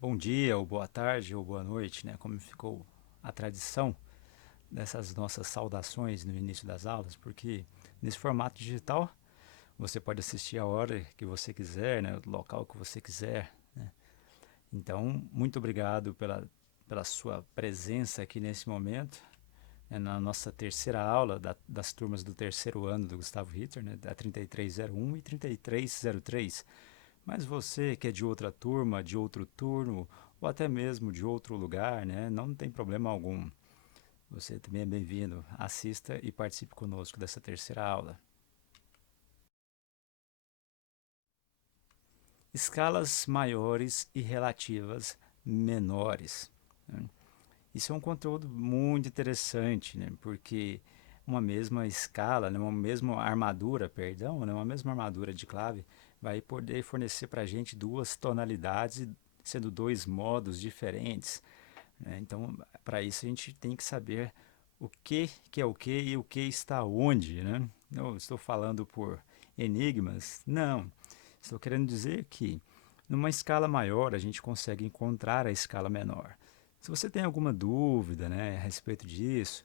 bom dia, ou boa tarde, ou boa noite, né? Como ficou a tradição dessas nossas saudações no início das aulas, porque nesse formato digital você pode assistir a hora que você quiser, né? O local que você quiser, né? Então, muito obrigado pela sua presença aqui nesse momento, né? Na nossa terceira aula das turmas do terceiro ano do Gustavo Ritter, né? Da 3301 e 3303. Mas você que é de outra turma, de outro turno, ou até mesmo de outro lugar, né? Não tem problema algum. Você também é bem-vindo. Assista e participe conosco dessa terceira aula. Escalas maiores e relativas menores, né? Isso é um conteúdo muito interessante, né? Porque uma mesma escala, né? Uma mesma armadura, perdão, né? Uma mesma armadura de clave vai poder fornecer para a gente duas tonalidades, sendo dois modos diferentes, né? Então, para isso a gente tem que saber que é o que e o que está onde, né? Não estou falando por enigmas, não. Estou querendo dizer que numa escala maior a gente consegue encontrar a escala menor. Se você tem alguma dúvida, né, a respeito disso,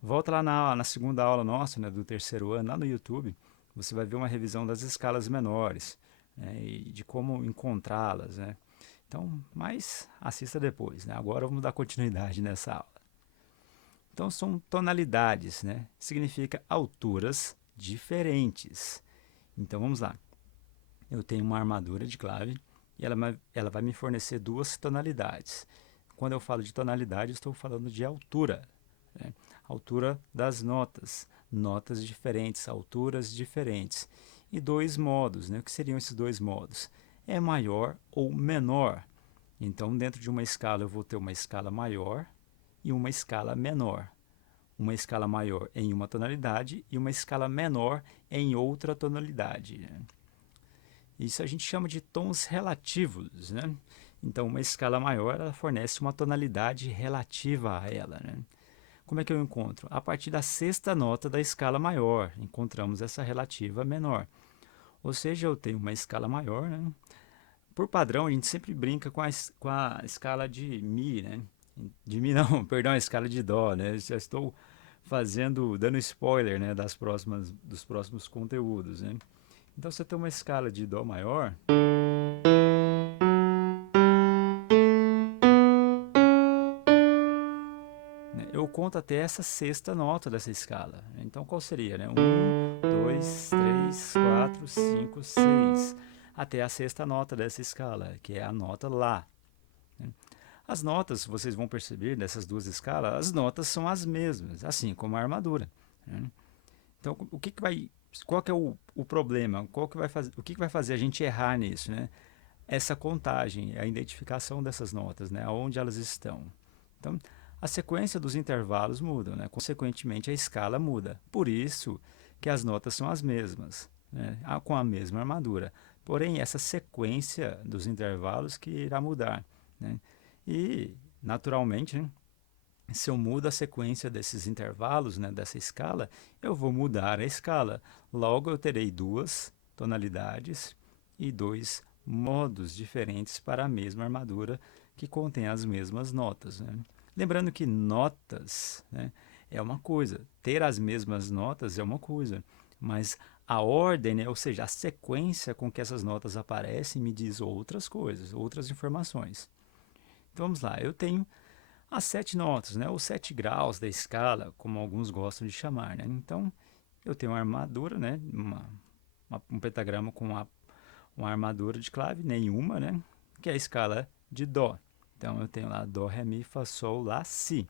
volta lá na segunda aula nossa, né, do terceiro ano, lá no YouTube. Você vai ver uma revisão das escalas menores, né, e de como encontrá-las, né? Então, mas assista depois, né? Agora vamos dar continuidade nessa aula. Então, são tonalidades, né? Significa alturas diferentes. Então, vamos lá. Eu tenho uma armadura de clave e ela vai me fornecer duas tonalidades. Quando eu falo de tonalidade, estou falando de altura, né? Altura das notas, notas diferentes, alturas diferentes. E dois modos, né? O que seriam esses dois modos? É maior ou menor. Então, dentro de uma escala, eu vou ter uma escala maior e uma escala menor. Uma escala maior em uma tonalidade e uma escala menor em outra tonalidade, né? Isso a gente chama de tons relativos, né? Então, uma escala maior ela fornece uma tonalidade relativa a ela, né? Como é que eu encontro? A partir da sexta nota da escala maior, encontramos essa relativa menor. Ou seja, eu tenho uma escala maior, né? Por padrão, a gente sempre brinca com a escala de Mi, né? De Mi não, perdão, a escala de Dó, né? Já estou dando spoiler, né, dos próximos conteúdos, né? Então, você tem uma escala de Dó maior, né? Eu conto até essa sexta nota dessa escala. Então, qual seria, né? Um, 2, 3, 4, 5, 6. Até a sexta nota dessa escala, que é a nota Lá, né? As notas, vocês vão perceber dessas duas escalas, as notas são as mesmas, assim como a armadura, né? Então, qual que é o problema? O que vai fazer a gente errar nisso, né? Essa contagem, a identificação dessas notas, né? Onde elas estão. Então, a sequência dos intervalos muda, né? Consequentemente, a escala muda. Por isso que as notas são as mesmas, né? Com a mesma armadura. Porém, essa sequência dos intervalos que irá mudar, né? E, naturalmente, né, se eu mudo a sequência desses intervalos, né, dessa escala, eu vou mudar a escala. Logo, eu terei duas tonalidades e dois modos diferentes para a mesma armadura que contém as mesmas notas, né? Lembrando que notas, né, é uma coisa, ter as mesmas notas é uma coisa, mas a ordem, né, ou seja, a sequência com que essas notas aparecem me diz outras coisas, outras informações. Então vamos lá, eu tenho as sete notas, né, os 7 graus da escala, como alguns gostam de chamar, né? Então, eu tenho uma armadura, né, um pentagrama com uma armadura de clave, nenhuma, né, que é a escala de Dó. Então, eu tenho lá Dó, Ré, Mi, Fá, Sol, Lá, Si,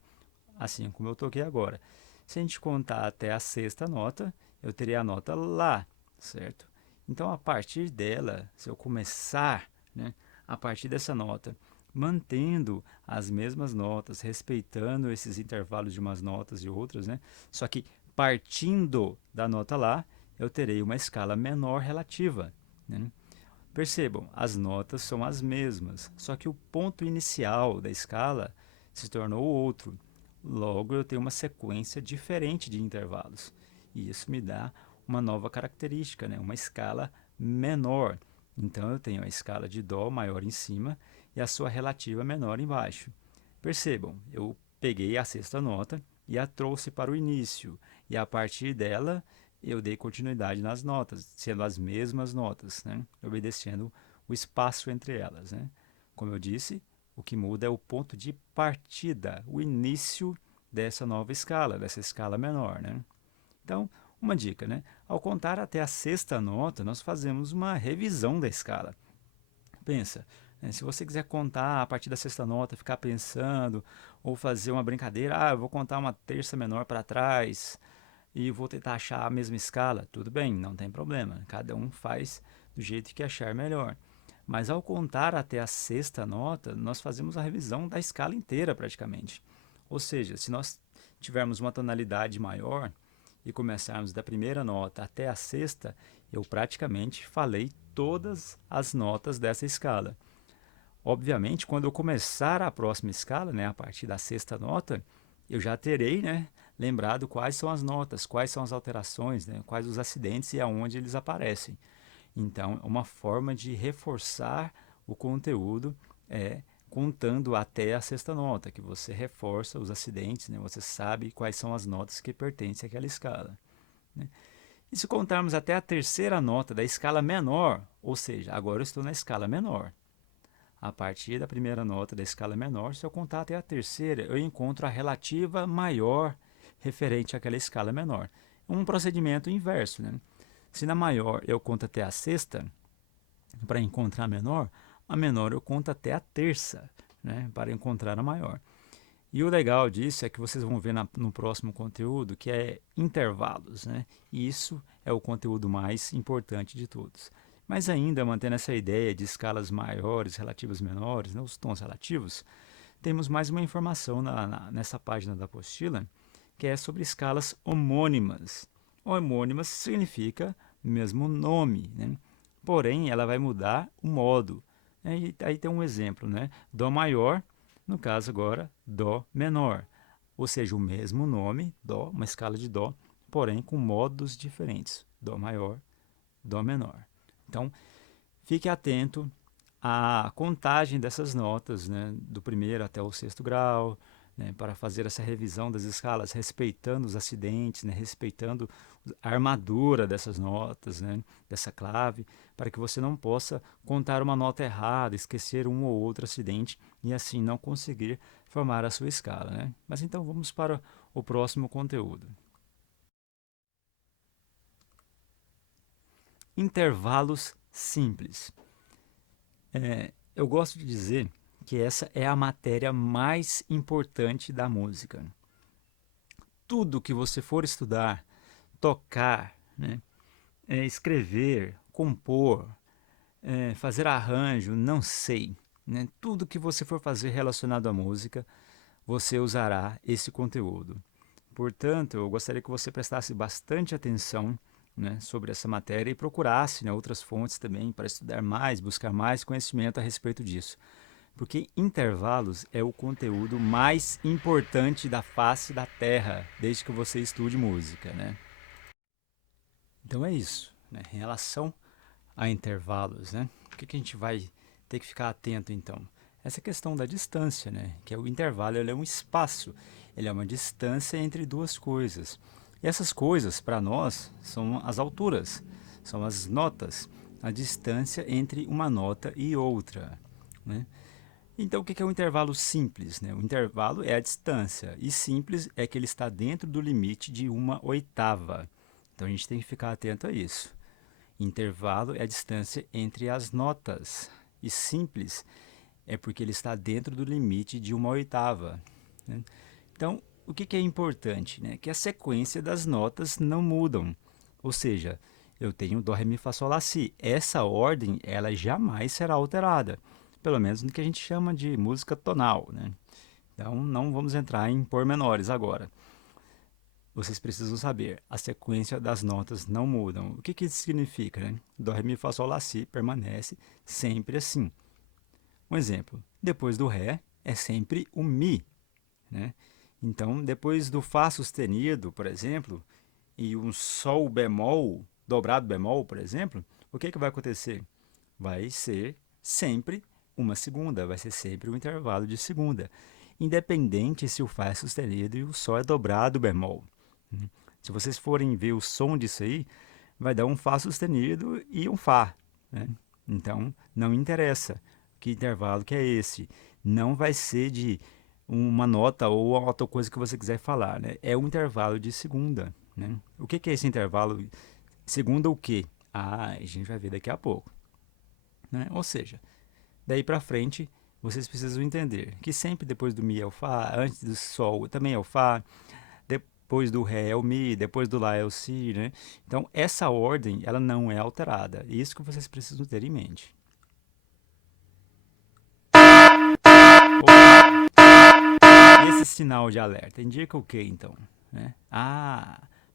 assim como eu toquei agora. Se a gente contar até a sexta nota, eu teria a nota Lá, certo? Então, a partir dela, se eu começar, né, a partir dessa nota, mantendo as mesmas notas, respeitando esses intervalos de umas notas e outras, né? Só que partindo da nota Lá, eu terei uma escala menor relativa, né? Percebam, as notas são as mesmas, só que o ponto inicial da escala se tornou outro. Logo, eu tenho uma sequência diferente de intervalos. E isso me dá uma nova característica, né? Uma escala menor. Então, eu tenho a escala de Dó maior em cima e a sua relativa menor embaixo. Percebam, eu peguei a sexta nota e a trouxe para o início, e a partir dela eu dei continuidade nas notas, sendo as mesmas notas, né? Obedecendo o espaço entre elas, né? Como eu disse, o que muda é o ponto de partida, o início dessa nova escala, dessa escala menor, né? Então, uma dica, né? Ao contar até a sexta nota, nós fazemos uma revisão da escala. Pensa, né? Se você quiser contar a partir da sexta nota, ficar pensando, ou fazer uma brincadeira, eu vou contar uma terça menor para trás e vou tentar achar a mesma escala, tudo bem, não tem problema. Cada um faz do jeito que achar melhor. Mas ao contar até a sexta nota, nós fazemos a revisão da escala inteira praticamente. Ou seja, se nós tivermos uma tonalidade maior e começarmos da primeira nota até a sexta, eu praticamente falei todas as notas dessa escala. Obviamente, quando eu começar a próxima escala, né, a partir da sexta nota, eu já terei, né, lembrado quais são as notas, quais são as alterações, né, quais os acidentes e aonde eles aparecem. Então, uma forma de reforçar o conteúdo é contando até a sexta nota, que você reforça os acidentes, né, você sabe quais são as notas que pertencem àquela escala, né? E se contarmos até a terceira nota da escala menor, ou seja, agora eu estou na escala menor. A partir da primeira nota da escala menor, se eu contar até a terceira, eu encontro a relativa maior referente àquela escala menor. Um procedimento inverso, né? Se na maior eu conto até a sexta, para encontrar a menor eu conto até a terça, né? Para encontrar a maior. E o legal disso é que vocês vão ver no próximo conteúdo, que é intervalos, né? E isso é o conteúdo mais importante de todos. Mas ainda mantendo essa ideia de escalas maiores, relativas menores, né? Os tons relativos, temos mais uma informação nessa página da apostila, que é sobre escalas homônimas. Homônimas significa mesmo nome, né? Porém, ela vai mudar o modo. E aí tem um exemplo, né? Dó maior, no caso agora, Dó menor. Ou seja, o mesmo nome, Dó, uma escala de Dó, porém com modos diferentes. Dó maior, Dó menor. Então, fique atento à contagem dessas notas, né, do primeiro até o sexto grau, né, para fazer essa revisão das escalas, respeitando os acidentes, né, respeitando a armadura dessas notas, né, dessa clave, para que você não possa contar uma nota errada, esquecer um ou outro acidente e assim não conseguir formar a sua escala, né? Mas então vamos para o próximo conteúdo. Intervalos simples. Eu gosto de dizer que essa é a matéria mais importante da música. Tudo que você for estudar, tocar, né, escrever, compor, fazer arranjo, não sei, né, tudo que você for fazer relacionado à música, você usará esse conteúdo. Portanto, eu gostaria que você prestasse bastante atenção, né, sobre essa matéria e procurasse, né, outras fontes também para estudar mais, buscar mais conhecimento a respeito disso. Porque intervalos é o conteúdo mais importante da face da Terra, desde que você estude música, né? Então é isso, né? Em relação a intervalos, né? O que a gente vai ter que ficar atento então? Essa questão da distância, né? Que é o intervalo, ele é um espaço, ele é uma distância entre duas coisas. E essas coisas, para nós, são as alturas, são as notas, a distância entre uma nota e outra, né? Então, o que é um intervalo simples, né? O intervalo é a distância e simples é que ele está dentro do limite de uma oitava. Então, a gente tem que ficar atento a isso. Intervalo é a distância entre as notas e simples é porque ele está dentro do limite de uma oitava, né? Então, o que é importante, né? Que a sequência das notas não mudam. Ou seja, eu tenho Dó, Ré, Mi, Fá, Sol, Lá, Si. Essa ordem, ela jamais será alterada. Pelo menos no que a gente chama de música tonal, né? Então, não vamos entrar em pormenores agora. Vocês precisam saber, a sequência das notas não mudam. O que isso significa, né? Dó, Ré, Mi, Fá, Sol, Lá, Si permanece sempre assim. Um exemplo, depois do Ré é sempre o Mi, né? Então, depois do Fá sustenido, por exemplo, e um Sol bemol, dobrado bemol, por exemplo, o que vai acontecer? Vai ser sempre uma segunda, vai ser sempre um intervalo de segunda, independente se o Fá é sustenido e o Sol é dobrado bemol. Se vocês forem ver o som disso aí, vai dar um Fá sustenido e um Fá, né? Então, não interessa que intervalo que é esse. Não vai ser de uma nota ou outra coisa que você quiser falar, né? É um intervalo de segunda, né? O que é esse intervalo? Segunda o quê? Ah, a gente vai ver daqui a pouco, né? Ou seja, daí para frente, vocês precisam entender que sempre depois do Mi é o Fá, antes do Sol também é o Fá, depois do Ré é o Mi, depois do Lá é o Si, né? Então, essa ordem, ela não é alterada. Isso que vocês precisam ter em mente. Esse sinal de alerta indica o que, então? Né?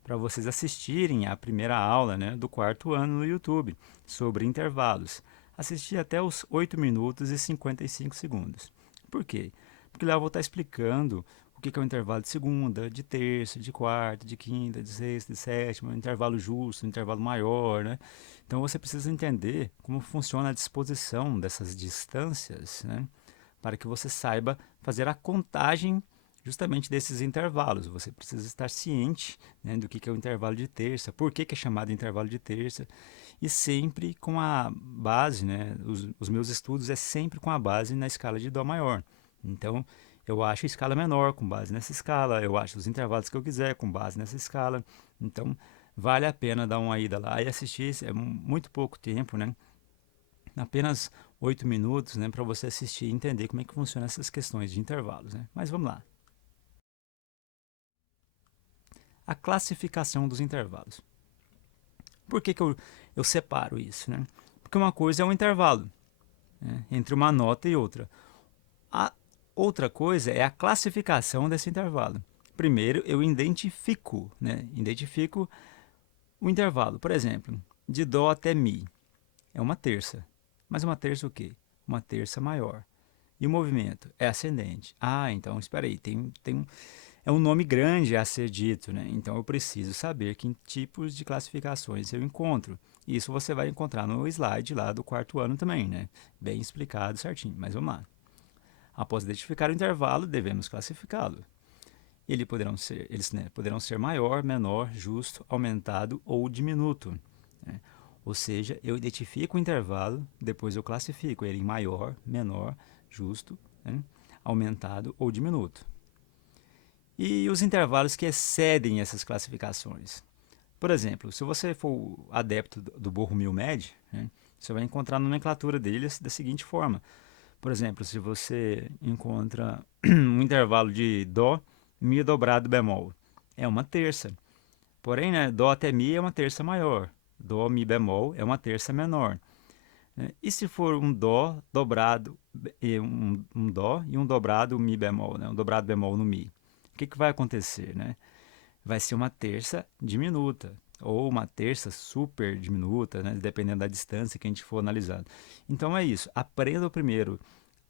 Para vocês assistirem à primeira aula, né, do quarto ano no YouTube sobre intervalos. Assistir até os 8 minutos e 55 segundos. Por quê? Porque lá eu vou estar explicando o que é o intervalo de segunda, de terça, de quarta, de quinta, de sexta, de sétima, um intervalo justo, um intervalo maior, né? Então você precisa entender como funciona a disposição dessas distâncias, né? Para que você saiba fazer a contagem justamente desses intervalos. Você precisa estar ciente, né, do que é o intervalo de terça, por que é chamado intervalo de terça, e sempre com a base, né, os meus estudos é sempre com a base na escala de Dó maior. Então, eu acho a escala menor com base nessa escala, eu acho os intervalos que eu quiser com base nessa escala. Então, vale a pena dar uma ida lá e assistir, é muito pouco tempo, né? Apenas 8 minutos, né, para você assistir e entender como é que funcionam essas questões de intervalos, né? Mas vamos lá. A classificação dos intervalos. Por que eu separo isso, né? Porque uma coisa é um intervalo, né, entre uma nota e outra. A outra coisa é a classificação desse intervalo. Primeiro, eu identifico, né? Identifico o intervalo. Por exemplo, de Dó até Mi é uma terça. Mas uma terça o quê? Uma terça maior. E o movimento é ascendente. Então, espera aí, é um nome grande a ser dito, né? Então, eu preciso saber que tipos de classificações eu encontro. Isso você vai encontrar no slide lá do quarto ano também, né? Bem explicado certinho, mas vamos lá. Após identificar o intervalo, devemos classificá-lo. Eles, né, poderão ser maior, menor, justo, aumentado ou diminuto, né? Ou seja, eu identifico o intervalo, depois eu classifico ele em maior, menor, justo, né, aumentado ou diminuto. E os intervalos que excedem essas classificações. Por exemplo, se você for adepto do Bohrmil-Med, né, você vai encontrar a nomenclatura deles da seguinte forma. Por exemplo, se você encontra um intervalo de Dó, Mi dobrado bemol, é uma terça. Porém, né, Dó até Mi é uma terça maior. Dó, Mi bemol é uma terça menor, né? E se for um Dó dobrado, um Dó e um dobrado Mi bemol, né, um dobrado bemol no Mi, o que vai acontecer, né? Vai ser uma terça diminuta ou uma terça super diminuta, né, dependendo da distância que a gente for analisando. Então é isso, aprenda primeiro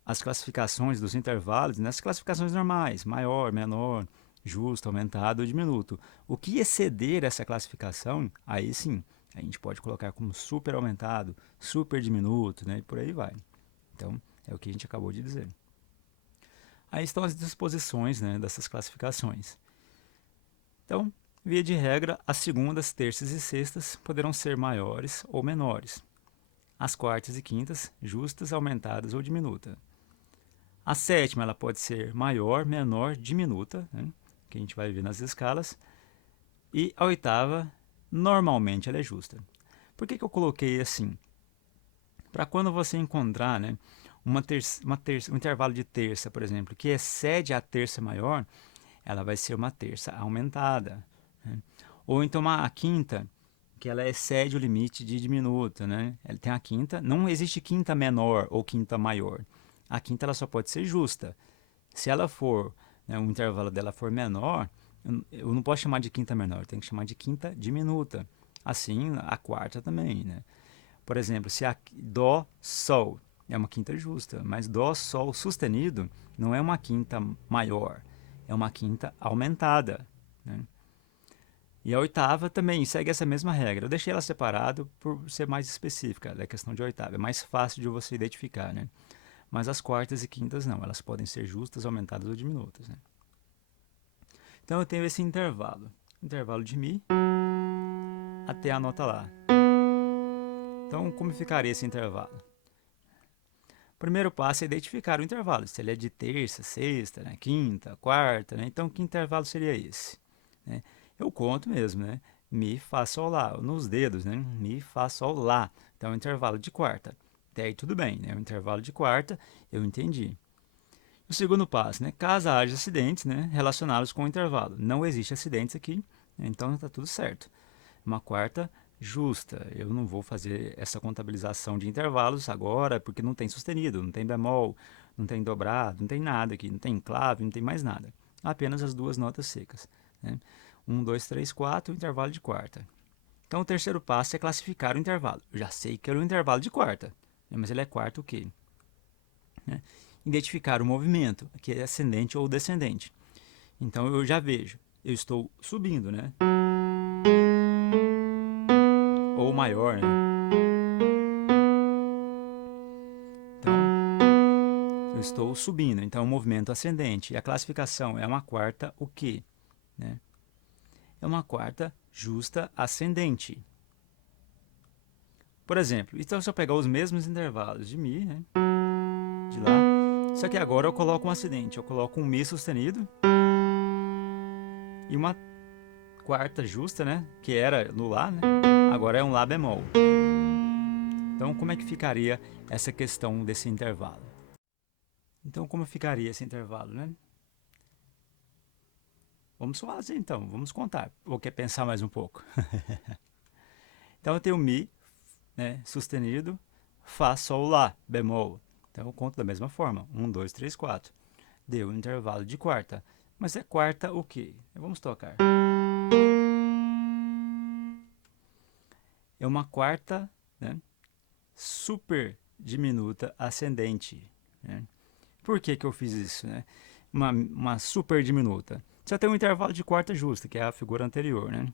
as classificações dos intervalos nas classificações normais, maior, menor, justo, aumentado ou diminuto. O que exceder essa classificação, aí sim, a gente pode colocar como super aumentado, super diminuto, né, e por aí vai. Então, é o que a gente acabou de dizer. Aí estão as disposições, né, dessas classificações. Então, via de regra, as segundas, terças e sextas poderão ser maiores ou menores. As quartas e quintas, justas, aumentadas ou diminutas. A sétima ela pode ser maior, menor, diminuta, né, que a gente vai ver nas escalas. E a oitava, normalmente, ela é justa. Por que eu coloquei assim? Para quando você encontrar, né, um intervalo de terça, por exemplo, que excede a terça maior, ela vai ser uma terça aumentada, né? Ou então a quinta, que ela excede o limite de diminuta, né? Ela tem a quinta, não existe quinta menor ou quinta maior. A quinta ela só pode ser justa. Se ela for, né, o intervalo dela for menor, eu não posso chamar de quinta menor, eu tenho que chamar de quinta diminuta. Assim, a quarta também, né? Por exemplo, se a Dó, Sol é uma quinta justa, mas Dó, Sol sustenido não é uma quinta maior, é uma quinta aumentada, né? E a oitava também segue essa mesma regra. Eu deixei ela separado por ser mais específica da questão de oitava. É mais fácil de você identificar, né? mas as quartas e quintas não, elas podem ser justas, aumentadas ou diminutas, né? Então eu tenho esse intervalo de Mi até a nota Lá. Então como ficaria esse intervalo? O primeiro passo é identificar o intervalo, se ele é de terça, sexta, né, quinta, quarta, né? Então que intervalo seria esse? Né? Eu conto mesmo, né? Mi, Fá, Sol, Lá, nos dedos, né? Mi, Fá, Sol, Lá. Então é o intervalo de quarta. Até aí tudo bem, né? O intervalo de quarta eu entendi. O segundo passo, né? Caso haja acidentes, né? Relacioná-los com o intervalo. Não existe acidentes aqui, né? Então está tudo certo. Uma quarta justa. Eu não vou fazer essa contabilização de intervalos agora, porque não tem sustenido, não tem bemol, não tem dobrado, não tem nada aqui, não tem clave, não tem mais nada. Apenas as duas notas secas, né? 1, 2, 3, 4, intervalo de quarta. Então o terceiro passo é classificar o intervalo. Eu já sei que é o intervalo de quarta, né? Mas ele é quarta o quê? Né? Identificar o movimento, que é ascendente ou descendente. Então eu já vejo, eu estou subindo, né? Ou maior, né? Então eu estou subindo, então é um movimento ascendente. E a classificação é uma quarta o quê? Né? É uma quarta justa ascendente. Por exemplo, então se eu pegar os mesmos intervalos de Mi, né? De Lá, só que agora eu coloco um ascendente, eu coloco um Mi sustenido e uma quarta justa, né? Que era no Lá, né? Agora é um Lá bemol. Então, como é que ficaria essa questão desse intervalo? Então, como ficaria esse intervalo, né? Vamos fazer então, vamos contar. Ou quer pensar mais um pouco? Então, eu tenho Mi, né, sustenido, Fá, Sol, Lá, bemol. Então, eu conto da mesma forma. 1, 2, 3, 4. Deu um intervalo de quarta. Mas é quarta o quê? Vamos tocar. É uma quarta, né, super diminuta ascendente, né? Por que que eu fiz isso, né? Uma super diminuta. Só tem um intervalo de quarta justa, que é a figura anterior, né?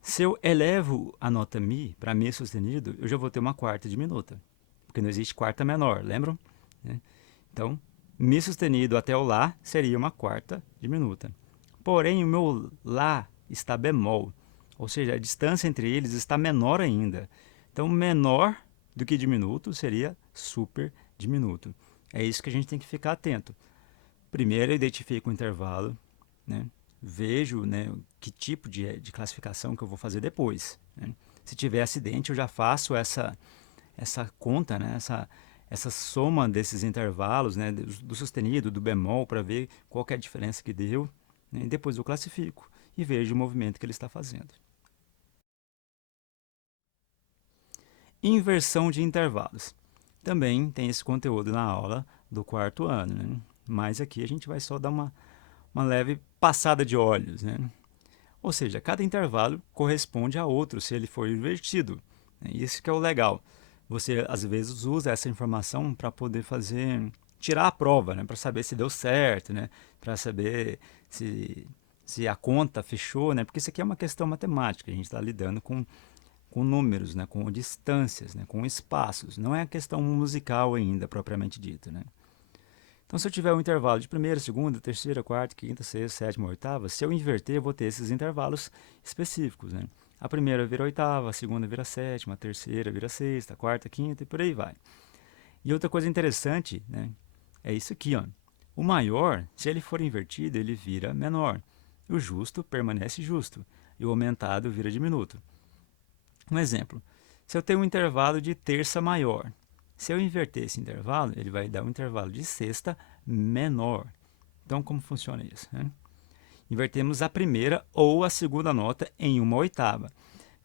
Se eu elevo a nota Mi para Mi sustenido, eu já vou ter uma quarta diminuta, porque não existe quarta menor, lembram? Né? Então, Mi sustenido até o Lá seria uma quarta diminuta. Porém, o meu Lá está bemol, ou seja, a distância entre eles está menor ainda. Então, menor do que diminuto seria super diminuto. É isso que a gente tem que ficar atento. Primeiro, eu identifico o intervalo, né? Vejo, né, que tipo de classificação que eu vou fazer depois, né? Se tiver acidente, eu já faço essa conta, né? Essa soma desses intervalos, né? Do sustenido, do bemol, para ver qual que é a diferença que deu, né? E depois eu classifico e vejo o movimento que ele está fazendo. Inversão de intervalos. Também tem esse conteúdo na aula do quarto ano, né? Mas aqui a gente vai só dar uma leve passada de olhos, né? Ou seja, cada intervalo corresponde a outro se ele for invertido, né? Isso que é o legal. Você, às vezes, usa essa informação para poder tirar a prova, né? Para saber se deu certo, né? Para saber se a conta fechou, né? Porque isso aqui é uma questão matemática, a gente está lidando com números, né? Com distâncias, né? Com espaços. Não é a questão musical ainda, propriamente dita, né? Então, se eu tiver um intervalo de primeira, segunda, terceira, quarta, quinta, sexta, sétima, oitava, se eu inverter, eu vou ter esses intervalos específicos, né? A primeira vira oitava, a segunda vira sétima, a terceira vira sexta, a quarta, quinta e por aí vai. E outra coisa interessante, né, é isso aqui, ó. O maior, se ele for invertido, ele vira menor. O justo permanece justo e o aumentado vira diminuto. Um exemplo, se eu tenho um intervalo de terça maior, se eu inverter esse intervalo, ele vai dar um intervalo de sexta menor. Então, como funciona isso, né? Invertemos a primeira ou a segunda nota em uma oitava.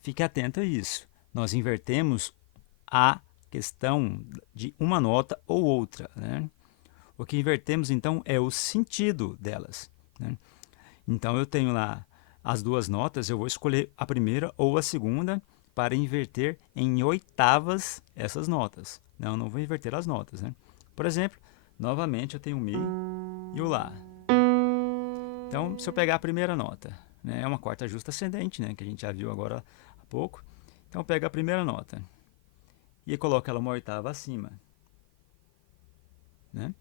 Fique atento a isso. Nós invertemos a questão de uma nota ou outra, né? O que invertemos, então, é o sentido delas, né? Então, eu tenho lá as duas notas, eu vou escolher a primeira ou a segunda para inverter em oitavas essas notas. Não vou inverter as notas, né? Por exemplo, novamente eu tenho o Mi e o Lá. Então, se eu pegar a primeira nota, né, é uma quarta justa ascendente, né, que a gente já viu agora há pouco. Então, eu pego a primeira nota e coloco ela uma oitava acima. né?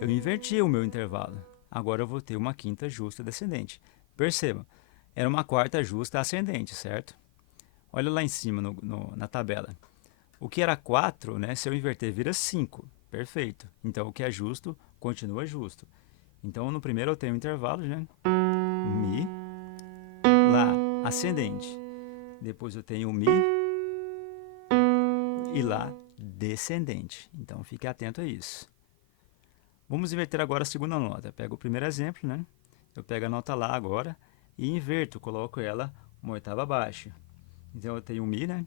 Eu inverti o meu intervalo. Agora eu vou ter uma quinta justa descendente. Perceba, era uma quarta justa ascendente, certo? Olha lá em cima na tabela. O que era 4, né, se eu inverter, vira 5. Perfeito. Então, o que é justo, continua justo. Então, no primeiro eu tenho um intervalo, né? Mi, Lá, ascendente. Depois eu tenho o Mi e Lá, descendente. Então, fique atento a isso. Vamos inverter agora a segunda nota. Pego o primeiro exemplo, né? Eu pego a nota Lá agora e inverto, coloco ela uma oitava abaixo. Então, eu tenho o Mi, né?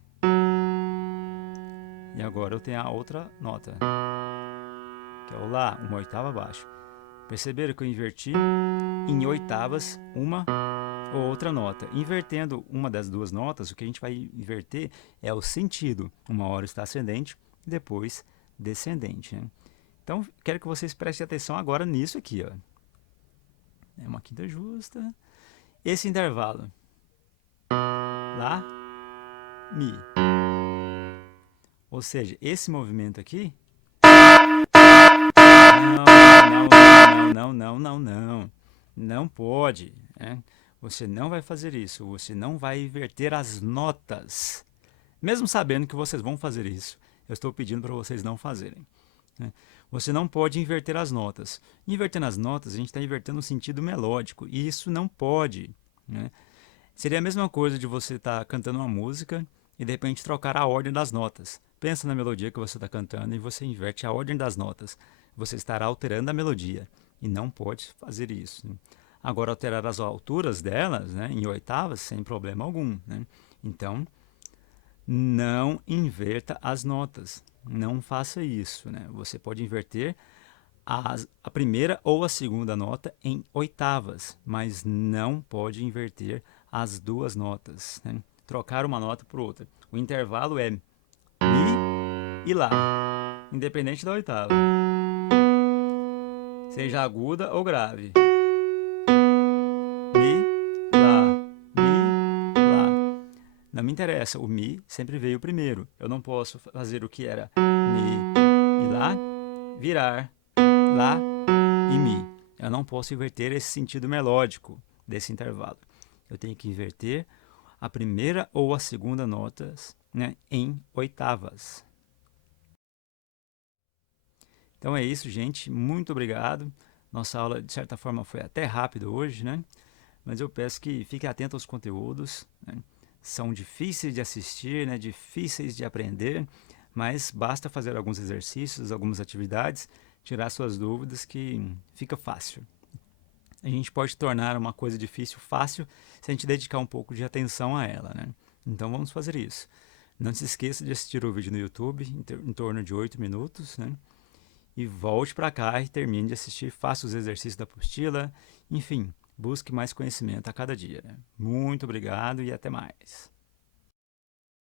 E agora eu tenho a outra nota, que é o Lá, uma oitava abaixo. Perceberam que eu inverti em oitavas uma ou outra nota. Invertendo uma das duas notas, o que a gente vai inverter é o sentido. Uma hora está ascendente, depois descendente, né? Então, quero que vocês prestem atenção agora nisso aqui, ó. É uma quinta justa. Esse intervalo. Lá, Mi. Ou seja, esse movimento aqui... Não. Não pode, né? Você não vai fazer isso. Você não vai inverter as notas. Mesmo sabendo que vocês vão fazer isso, eu estou pedindo para vocês não fazerem, né? Você não pode inverter as notas. Invertendo as notas, a gente está invertendo o sentido melódico. E isso não pode, né? Seria a mesma coisa de você estar cantando uma música e de repente trocar a ordem das notas. Pensa na melodia que você está cantando e você inverte a ordem das notas. Você estará alterando a melodia e não pode fazer isso, né? Agora, alterar as alturas delas, né, em oitavas, sem problema algum, né? Então, não inverta as notas. Não faça isso, né? Você pode inverter a primeira ou a segunda nota em oitavas, mas não pode inverter as duas notas, né? Trocar uma nota por outra. O intervalo é Mi e Lá, independente da oitava, seja aguda ou grave. Mi, Lá. Não me interessa, o Mi sempre veio primeiro. Eu não posso fazer o que era Mi e Lá, virar Lá e Mi. Eu não posso inverter esse sentido melódico desse intervalo. Eu tenho que inverter a primeira ou a segunda notas, né, em oitavas. Então é isso, gente. Muito obrigado. Nossa aula, de certa forma, foi até rápido hoje, né? Mas eu peço que fique atento aos conteúdos, né? São difíceis de assistir, né? Difíceis de aprender, mas basta fazer alguns exercícios, algumas atividades, tirar suas dúvidas que fica fácil. A gente pode tornar uma coisa difícil fácil se a gente dedicar um pouco de atenção a ela, né? Então vamos fazer isso. Não se esqueça de assistir o vídeo no YouTube, em torno de 8 minutos, né? E volte para cá e termine de assistir, faça os exercícios da apostila, enfim, busque mais conhecimento a cada dia, né? Muito obrigado e até mais.